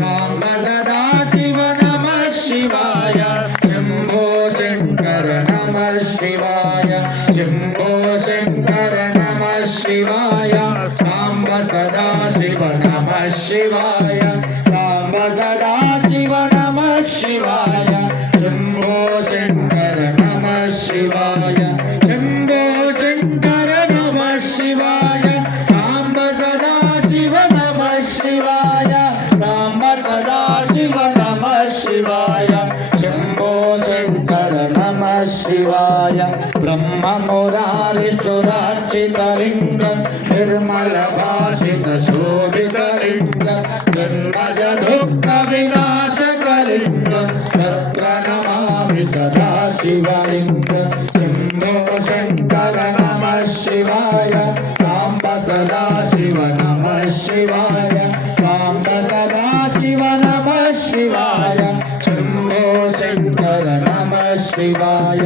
साम्ब सदाशिव नमः शिवाय शम्भो शङ्कर नमः शिवाय शम्भो शङ्कर नमः शिवाय साम्ब सदाशिव नमः शिवाय साम्ब सदाशिव नमः शिवाय शम्भो शङ्कर नमः शिवाय शम्भो शङ्कर नमः शिवाय साम्ब सदाशिव नमः शिवाय साम्ब सदाशिव नमः शिवाय शम्भो शङ्कर नमः शिवाय ब्रह्म मुरारि सुरार्चितलिङ्ग निर्मल भाषित शोभितलिङ्ग जन्मज दुःख विनाशकलिङ्ग तत्र नमामि सदा शिवलिङ्ग शम्भो शङ्कर नमः शिवाय साम्ब सदाशिव नमः शिवाय साम्ब सदाशिव नमः शिवाय शम्भो शङ्कर नमः शिवाय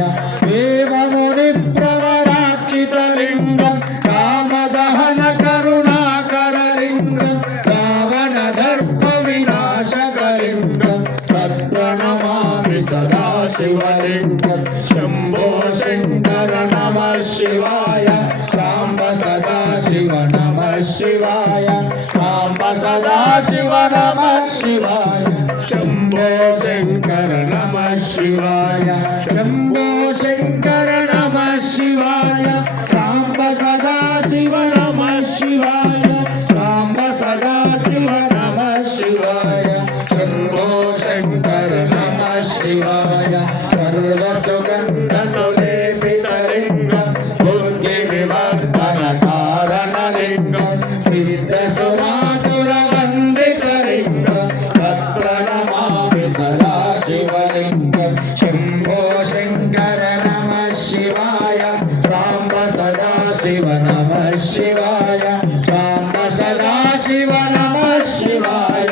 देवमुनिप्रवरार्चितलिङ्गं कामदहन करुणाकरलिङ्गं रावणदर्पविनाशकलिङ्गं तत्र नमामि सदा शिवलिङ्गं शम्भो शङ्कर नमः शिवाय साम्ब सदाशिव नमः शिवाय साम्ब सदाशिव नमः शिवाय शम्भो शङ्कर नमः शिवाय शम्भो शङ्कर नमः शिवाय साम्ब सदाशिव नमः शिवाय साम्ब सदाशिव नमः शिवाय शम्भो शङ्कर नमः शिवाय सर्वसुगन्धसुलेपितलिङ्गं बुद्धिविवर्धनकारणलिङ्गं सिद्धसुरासुरवन्दितलिङ्गं तत्र नमामि सदा शिवलिङ्गं शम्भो शङ्कर नमः शिवाय साम्ब सदाशिव नमः शिवाय साम्ब सदाशिव नमः शिवाय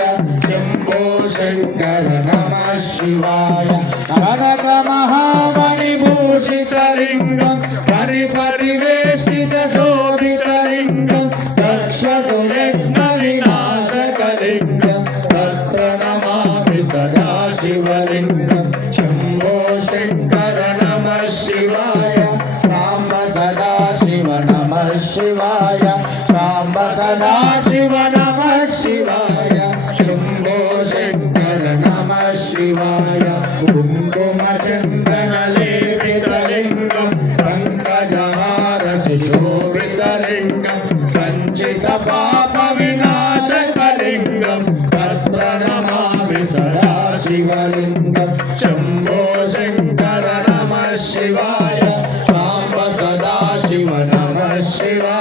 शम्भो शङ्कर नमः शिवाय कनक महामणिभूषितलिङ्गं परिपरिवेशितशोभितलिङ्गं दक्षसुयज्ञविनाशकलिङ्गं तत्र नमामि सदा शिवलिङ्गं शम्भो शङ्कर नमः शिवाय साम्ब सदाशिव नमः शिवाय साम्ब सदाशिव नमः शिवाय शम्भो शङ्कर नमः शिवाय कुङ्कुमचन्दनलेपितलिङ्गं पङ्कजहारशोभितलिङ्गं सञ्चितपापविनाशकलिङ्गं तत्र नमामि सदा शिवलिङ्गं शम्भो शङ्कर नमः शिवाय साम्ब सदाशिव नमः शिवाय